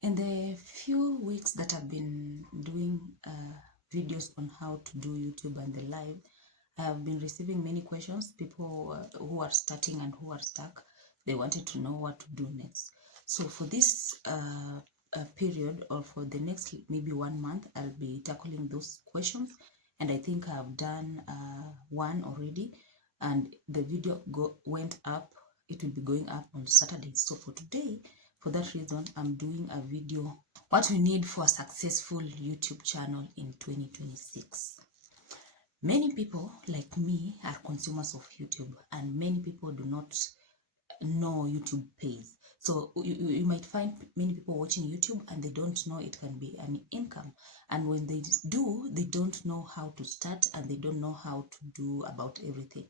In the few weeks that I've been doing videos on how to do YouTube and the live, I have been receiving many questions. People who are starting and who are stuck, they wanted to know what to do next. So for this period, or for the next maybe 1 month, I'll be tackling those questions. And I think I've done one already, and the video went up. It will be going up on Saturday. So for today, for that reason, I'm doing a video, what we need for a successful YouTube channel in 2026. Many people like me are consumers of YouTube, and many people do not know YouTube pays. So you might find many people watching YouTube and they don't know it can be an income. And when they do, they don't know how to start and they don't know how to do about everything.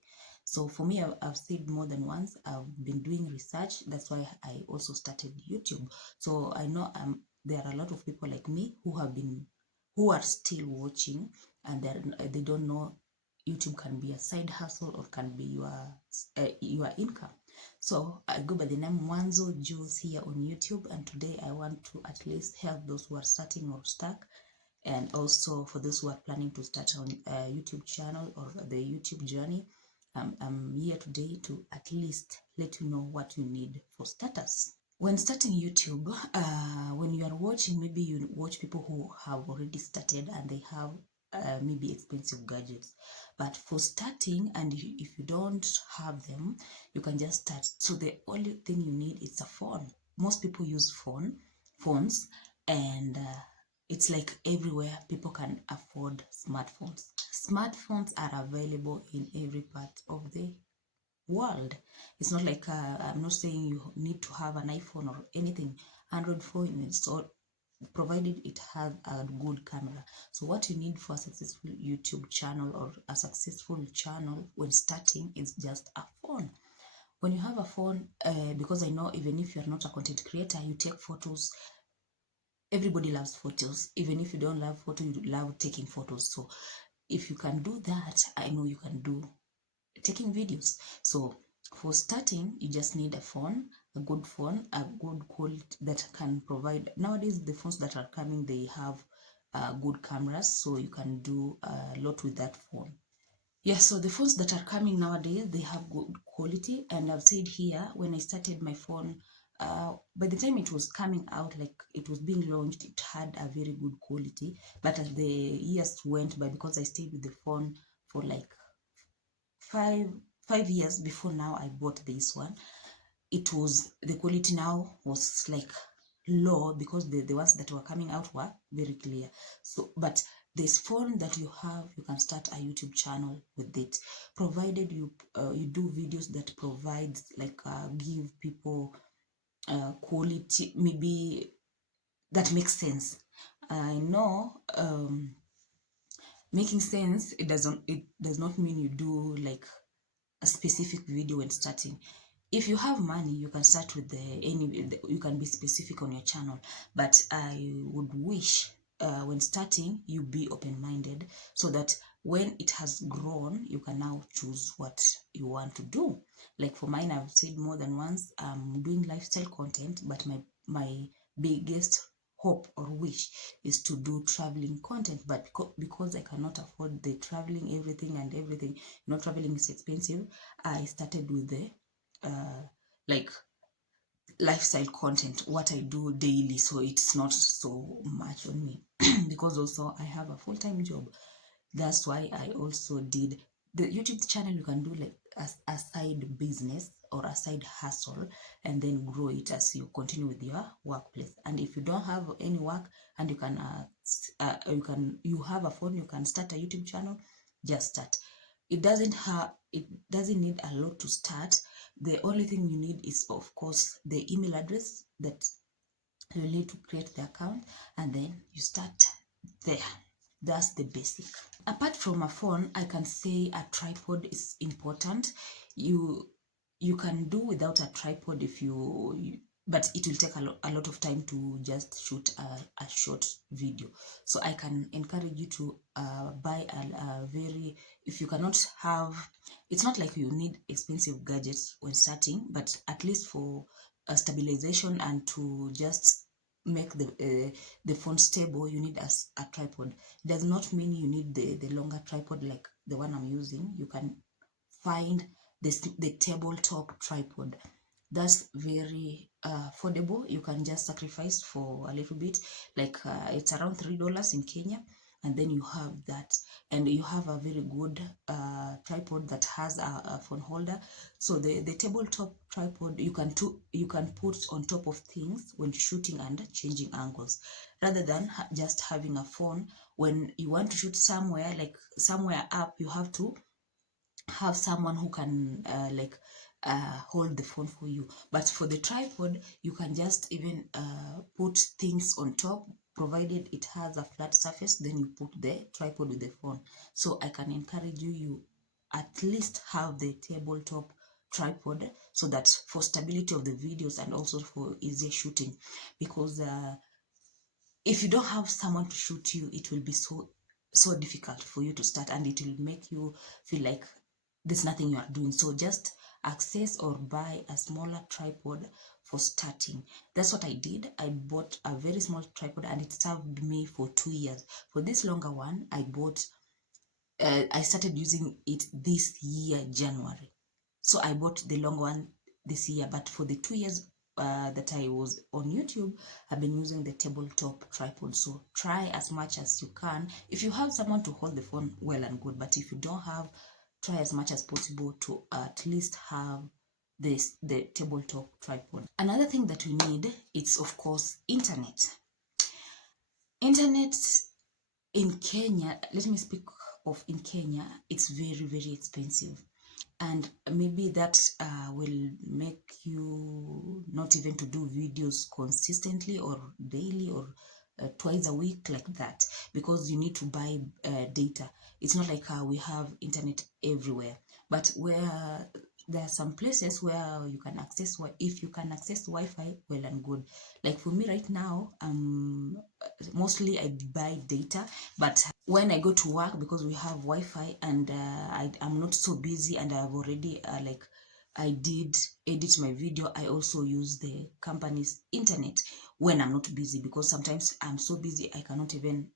So for me, I've said more than once, I've been doing research. That's why I also started YouTube. So I know there are a lot of people like me who are still watching, and they don't know YouTube can be a side hustle or can be your income. So I go by the name Mwanzo Jules here on YouTube, and today I want to at least help those who are starting or stuck, and also for those who are planning to start on a YouTube channel or the YouTube journey. I'm here today to at least let you know what you need for starters. When starting YouTube, when you are watching, maybe you watch people who have already started and they have maybe expensive gadgets. But for starting, and if you don't have them, you can just start. So the only thing you need is a phone. Most people use phones, and it's like everywhere people can afford smartphones. Smartphones are available in every part of the world. It's not like I'm not saying you need to have an iPhone or anything. Android phone is all, provided it has a good camera. So what you need for a successful YouTube channel or a successful channel when starting is just a phone. When you have a phone, because I know even if you're not a content creator, you take photos. Everybody loves photos. Even if you don't love photos, you love taking photos. So if you can do that, I know you can do taking videos. So for starting, you just need a phone, a good quality that can provide. Nowadays, the phones that are coming, they have good cameras, so you can do a lot with that phone. Yeah, so the phones that are coming nowadays, they have good quality. And I've said here, when I started my phone, by the time it was coming out, like it was being launched, it had a very good quality. But as the years went by, because I stayed with the phone for like five years before now I bought this one, it was, the quality now was like low, because the ones that were coming out were very clear. So but this phone that you have, you can start a YouTube channel with it, provided you do videos that provide like give people quality, maybe that makes sense. I know making sense, it does not mean you do like a specific video when starting. If you have money, you can start with you can be specific on your channel. But I would wish when starting, you be open-minded, so that when it has grown, you can now choose what you want to do. Like for mine, I've said more than once, I'm doing lifestyle content, but my biggest hope or wish is to do traveling content. But because I cannot afford the traveling, everything, traveling is expensive, I started with the like lifestyle content, what I do daily, so it's not so much on me. Because also I have a full-time job. That's why I also did the YouTube channel. You can do like a side business or a side hustle, and then grow it as you continue with your workplace. And if you don't have any work, and you have a phone, you can start a YouTube channel. Just start. It doesn't need a lot to start. The only thing you need is, of course, the email address that you need to create the account, and then you start there. That's the basic. Apart from a phone, I can say a tripod is important. You can do without a tripod if but it will take a lot of time to just shoot a short video. So I can encourage you to buy a very, if you cannot have, it's not like you need expensive gadgets when starting, but at least for stabilization and to just make the phone stable, you need a tripod. It does not mean you need the longer tripod like the one I'm using. You can find the tabletop tripod. That's very affordable. You can just sacrifice for a little bit, like it's around $3 in Kenya, and then you have that, and you have a very good tripod that has a phone holder. So the tabletop tripod you can put on top of things when shooting and changing angles, rather than just having a phone. When you want to shoot somewhere, like somewhere up, you have to have someone who can hold the phone for you. But for the tripod, you can just even put things on top, provided it has a flat surface. Then you put the tripod with the phone. So I can encourage you at least have the tabletop tripod, so that for stability of the videos and also for easier shooting, because if you don't have someone to shoot you, it will be so difficult for you to start, and it will make you feel like there's nothing you are doing. So just access or buy a smaller tripod for starting. That's what I did. I bought a very small tripod, and it served me for 2 years. For this longer one, I started using it this year, January. So I bought the long one this year, but for the 2 years that I was on YouTube, I've been using the tabletop tripod. So try as much as you can. If you have someone to hold the phone, well and good. But if you don't have, try as much as possible to at least have the tabletop tripod. Another thing that we need is, of course, internet. Internet in Kenya, let me speak of in Kenya, it's very, very expensive. And maybe that will make you not even to do videos consistently or daily or twice a week like that, because you need to buy data. It's not like we have internet everywhere, but where there are some places where you can access, if you can access Wi-Fi, well and good. Like for me right now, mostly I buy data, but when I go to work, because we have Wi-Fi, and I'm not so busy, and I've already I did edit my video, I also use the company's internet when I'm not busy, because sometimes I'm so busy I cannot even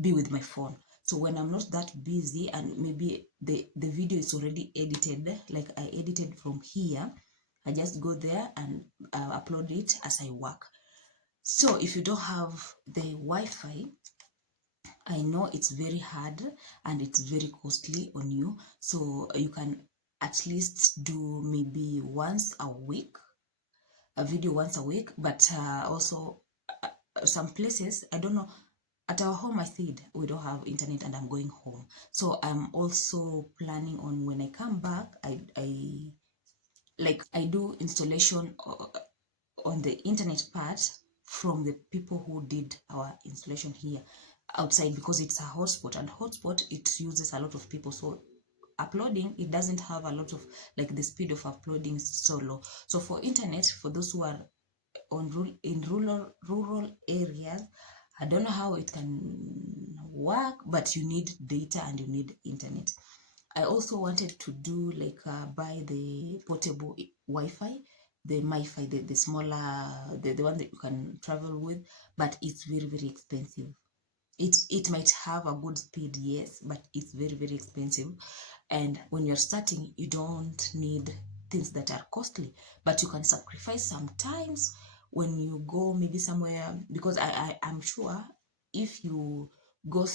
be with my phone. So when I'm not that busy, and maybe the video is already edited, like I edited from here, I just go there and upload it as I work. So if you don't have the Wi-Fi, I know it's very hard and it's very costly on you. So you can at least do maybe once a week, a video once a week. But also some places, I don't know, at our home, I said we don't have internet and I'm going home. So I'm also planning on, when I come back, I do installation on the internet part from the people who did our installation here outside, because it's a hotspot, and hotspot, it uses a lot of people. So uploading, it doesn't have a lot of, like, the speed of uploading is so low. So for internet, for those who are in rural areas, I don't know how it can work, but you need data and you need internet. I also wanted to do buy the portable Wi-Fi, the MiFi, the smaller, the one that you can travel with, but it's very, very expensive. It might have a good speed, yes, but it's very, very expensive. And when you're starting, you don't need things that are costly, but you can sacrifice sometimes when you go maybe somewhere, because I'm sure if you go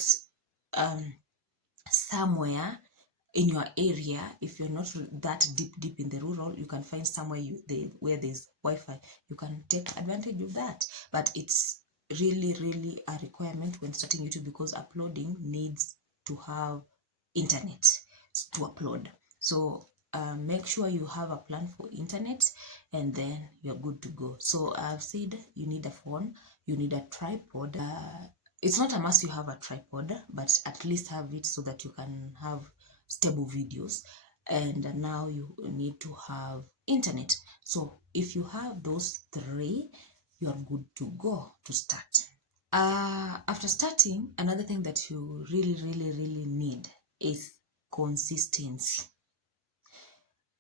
somewhere in your area, if you're not that deep in the rural, you can find somewhere where there's Wi-Fi. You can take advantage of that. But it's really, really a requirement when starting YouTube, because uploading needs to have internet to upload. So make sure you have a plan for internet, and then you're good to go. So I've said you need a phone, you need a tripod. It's not a must you have a tripod, but at least have it so that you can have stable videos. And now you need to have internet. So if you have those three, you are good to go to start. After starting, another thing that you really, really, really need is consistency.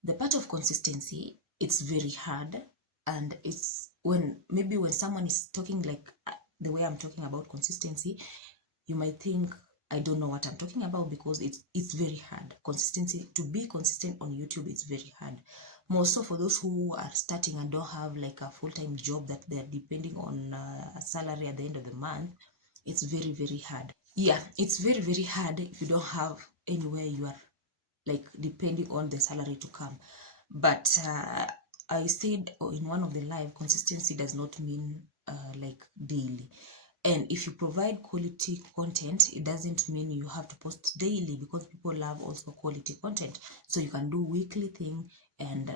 The part of consistency, it's very hard, and it's when maybe when someone is talking like the way I'm talking about consistency, you might think I don't know what I'm talking about, because it's very hard. Consistency, to be consistent on YouTube, it's very hard. More so for those who are starting and don't have like a full-time job that they're depending on a salary at the end of the month. It's very, very hard. Yeah, it's very, very hard if you don't have anywhere you are like depending on the salary to come. But I said in one of the live, consistency does not mean like daily. And if you provide quality content, it doesn't mean you have to post daily, because people love also quality content. So you can do weekly thing. And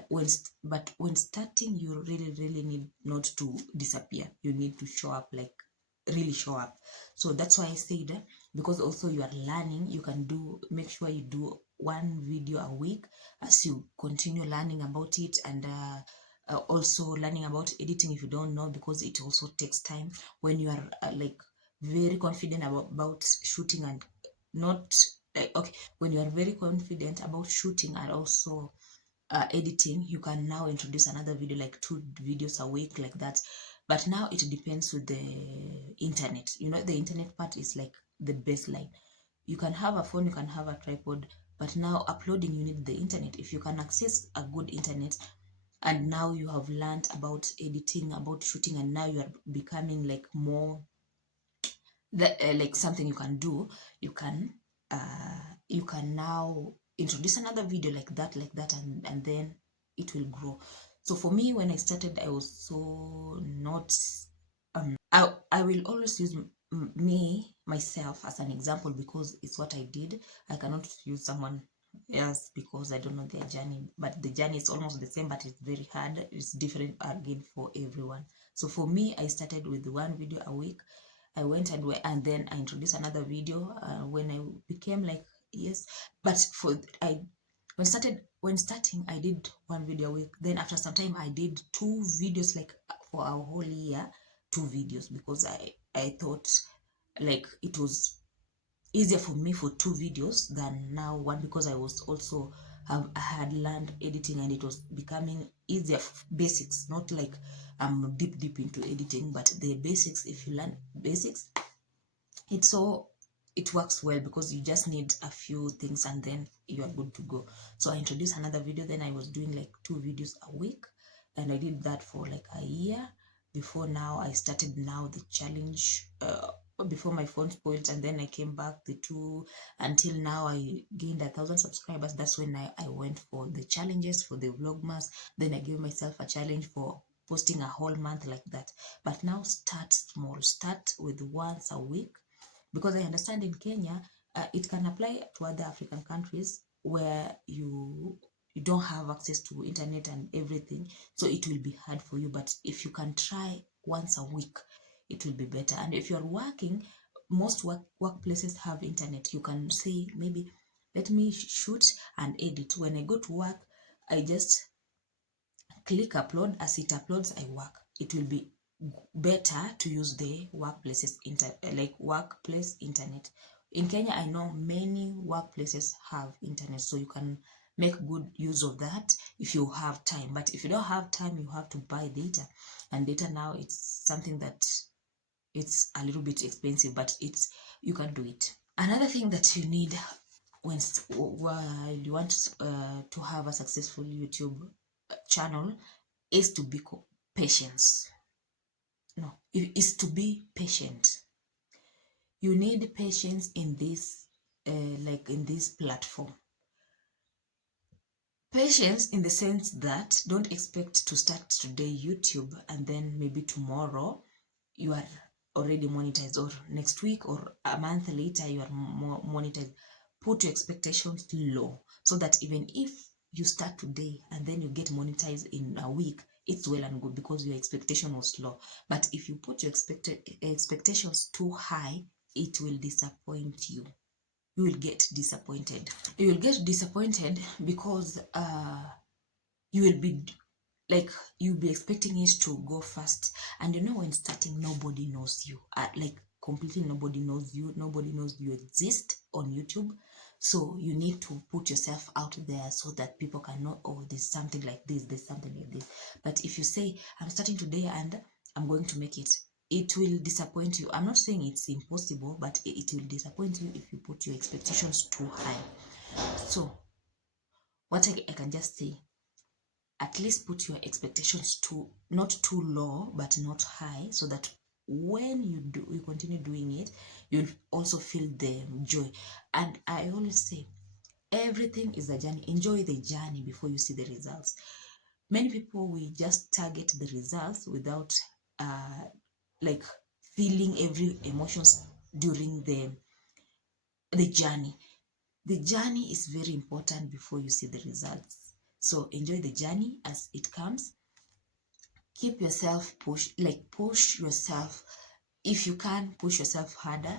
but when starting, you really, really need not to disappear. You need to show up, like really show up. So that's why I said, because also you are learning, you can make sure you do one video a week as you continue learning about it, and also learning about editing if you don't know, because it also takes time. When you are like very confident about shooting and not okay, when you are very confident about shooting and also editing, you can now introduce another video, like 2 videos a week, like that. But now it depends with the internet. The internet part is like the baseline. You can have a phone, you can have a tripod, but now uploading, you need the internet. If you can access a good internet, and now you have learned about editing, about shooting, and now you are becoming like more that like something you can do, you can now introduce another video like that, and then it will grow. So for me, when I started, I was so not I will always use myself as an example, because it's what I did. I cannot use someone else because I don't know their journey, but the journey is almost the same, but it's very hard. It's different again for everyone. So for me, I started with 1 video a week. I went and then I introduced another video when I became like, yes. But when starting, I did 1 video a week. Then after some time, I did 2 videos, like for a whole year, 2 videos, because I thought like it was easier for me for 2 videos than now 1, because I was also I had learned editing, and it was becoming easier. Basics, not like I'm deep into editing, but the basics. If you learn basics, it works well, because you just need a few things and then you are good to go. So I introduced another video. Then I was doing like 2 videos a week, and I did that for like a year. Before now, I started now the challenge before my phone spoiled, and then I came back the 2 until now I gained 1,000 subscribers. That's when I went for the challenges for the vlogmas. Then I gave myself a challenge for posting a whole month, like that. But now start small, start with once a week, because I understand in Kenya it can apply to other African countries where you don't have access to internet and everything, so it will be hard for you. But if you can try once a week, it will be better. And if you're working, most workplaces have internet. You can say, maybe let me shoot and edit. When I go to work, I just click upload. As it uploads, I work. It will be better to use the workplaces workplace internet. In Kenya, I know many workplaces have internet, so you can make good use of that if you have time. But if you don't have time, you have to buy data, and data now, it's something that it's a little bit expensive, but you can do it. Another thing that you need while you want to have a successful YouTube channel is to be patience. No, it is to be patient. You need patience in this like in this platform. Patience in the sense that don't expect to start today YouTube and then maybe tomorrow you are already monetized, or next week or a month later you are monetized. Put your expectations low, so that even if you start today and then you get monetized in a week, it's well and good, because your expectation was low. But if you put your expectations too high, it will disappoint you. You will get disappointed. You will get disappointed because you will be like, you'll be expecting it to go fast. And when starting, nobody knows you. Like completely nobody knows you exist on YouTube. So you need to put yourself out there so that people can know, oh, there's something like this, there's something like this. But if you say, I'm starting today and I'm going to make it, it will disappoint you. I'm not saying it's impossible, but it will disappoint you if you put your expectations too high. So what I can just say, at least put your expectations not too low but not high, so that when you continue doing it, you'll also feel the joy. And I always say, everything is a journey. Enjoy the journey before you see the results. Many people, we just target the results without like feeling every emotions during the journey. The journey is very important before you see the results. So enjoy the journey as it comes. Keep yourself push yourself. If you can, push yourself harder.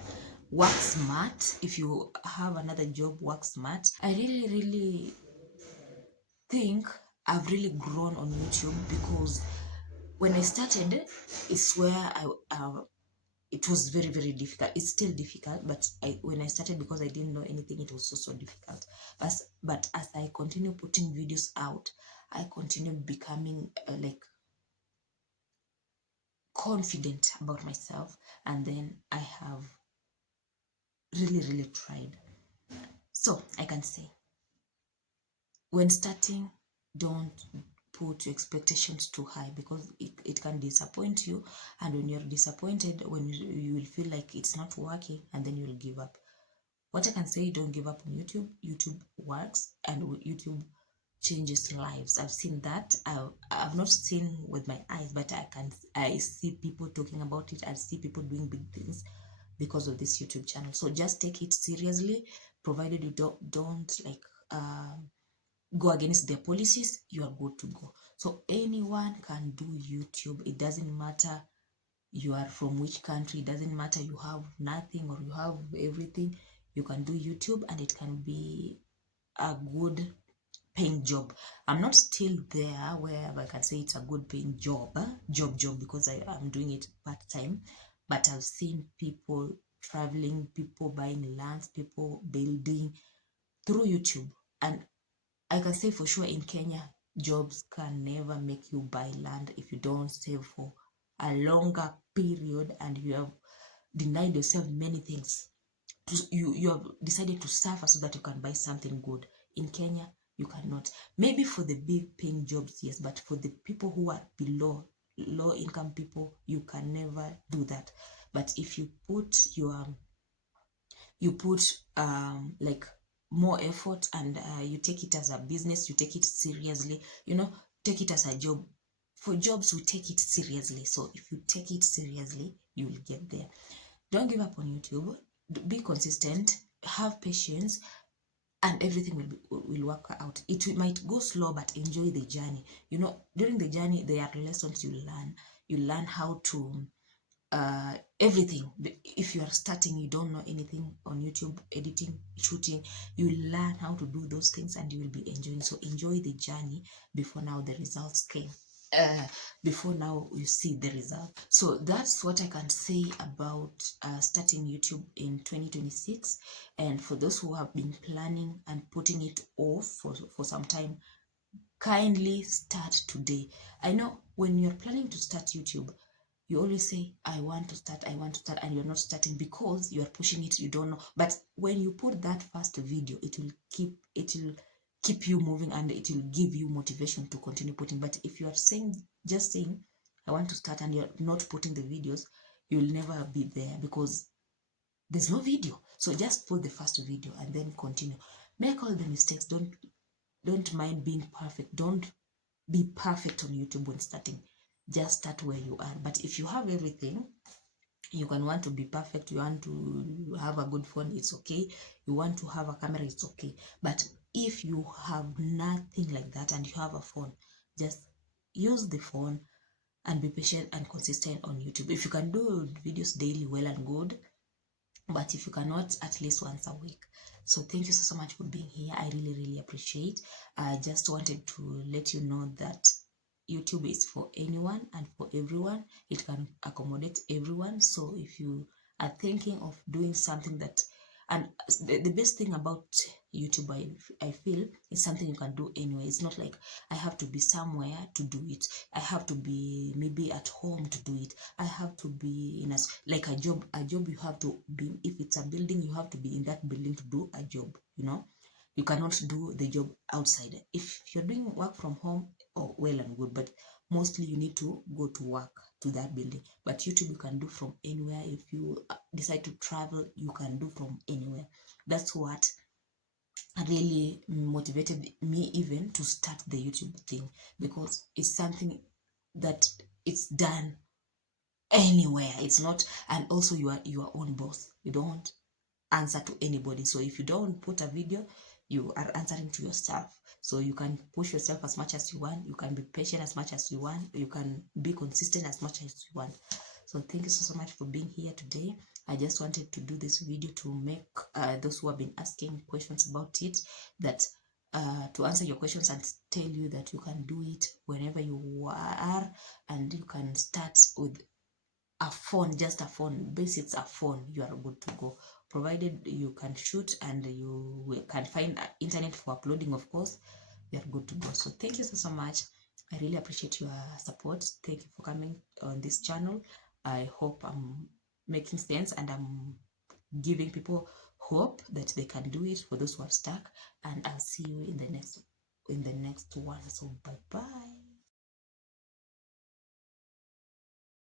Work smart. If you have another job, work smart. I really think I've really grown on YouTube, because when I started, it's where it was very difficult. It's still difficult, but when I started, because I didn't know anything, it was so difficult. But as I continue putting videos out, I continue becoming confident about myself, and then I have really tried. So I can say, when starting, don't put your expectations too high, because it can disappoint you. And when you're disappointed, when you will feel like it's not working, and then you'll give up. What I can say, don't give up on YouTube. YouTube works, and YouTube changes lives. I've seen that. I've not seen with my eyes, but I see people talking about it. I see people doing big things because of this YouTube channel. So just take it seriously, provided you don't go against their policies, you are good to go. So anyone can do YouTube. It doesn't matter you are from which country. It doesn't matter you have nothing or you have everything. You can do YouTube, and it can be a good paying job. I'm not still there where I can say it's a good paying job, because I'm doing it part-time. But I've seen people traveling, people buying lands, people building through YouTube. And I can say for sure, in Kenya, jobs can never make you buy land if you don't save for a longer period, and you have denied yourself many things. You have decided to suffer so that you can buy something good. In Kenya, you cannot. Maybe for the big paying jobs, yes, but for the people who are below, low income people, you can never do that. But if you put like more effort, and you take it as a business, you take it seriously, take it as a job. For jobs, we take it seriously. So if you take it seriously, you will get there. Don't give up on YouTube. Be consistent, have patience, and everything will work out. It might go slow, but enjoy the journey. During the journey, there are lessons you learn. You learn how to everything. If you are starting, you don't know anything on YouTube, editing, shooting, you will learn how to do those things, and you will be enjoying. So enjoy the journey before now the results came. Before now you see the result. So that's what I can say about starting YouTube in 2026. And for those who have been planning and putting it off for some time, kindly start today. I know when you're planning to start YouTube, you always say, I want to start, and you're not starting because you're pushing it, you don't know. But when you put that first video, it will keep you moving, and it will give you motivation to continue putting. But if you are just saying, I want to start, and you're not putting the videos, you'll never be there, because there's no video. So just put the first video and then continue. Make all the mistakes. Don't mind being perfect. Don't be perfect on YouTube when starting. Just start where you are. But if you have everything, you can want to be perfect, you want to have a good phone, it's okay. You want to have a camera, it's okay. But if you have nothing like that and you have a phone, just use the phone and be patient and consistent on YouTube. If you can do videos daily, well and good. But if you cannot, at least once a week. So thank you so much for being here. I really appreciate. I just wanted to let you know that YouTube is for anyone and for everyone. It can accommodate everyone. So if you are thinking of doing something that, and the best thing about YouTube, I feel, is something you can do anywhere. It's not like I have to be somewhere to do it. I have to be maybe at home to do it. I have to be in like a job. A job, you have to be, if it's a building, you have to be in that building to do a job, you know. You cannot do the job outside. If you're doing work from home, oh, well and good, but mostly you need to go to work to that building. But YouTube you can do from anywhere. If you decide to travel, you can do from anywhere. That's what really motivated me even to start the YouTube thing, because it's something that it's done anywhere. It's not, and also you are your own boss. You don't answer to anybody. So if you don't put a video, you are answering to yourself. So you can push yourself as much as you want. You can be patient as much as you want. You can be consistent as much as you want. So thank you so much for being here today. I just wanted to do this video to make those who have been asking questions about it, that to answer your questions and tell you that you can do it whenever you are, and you can start with a phone, just a phone, basics, a phone, you are good to go, provided you can shoot and you can find internet for uploading, of course, you are good to go. So thank you so much. I really appreciate your support. Thank you for coming on this channel. I hope I'm making sense and I'm giving people hope that they can do it, for those who are stuck. And I'll see you in the next one. So bye bye.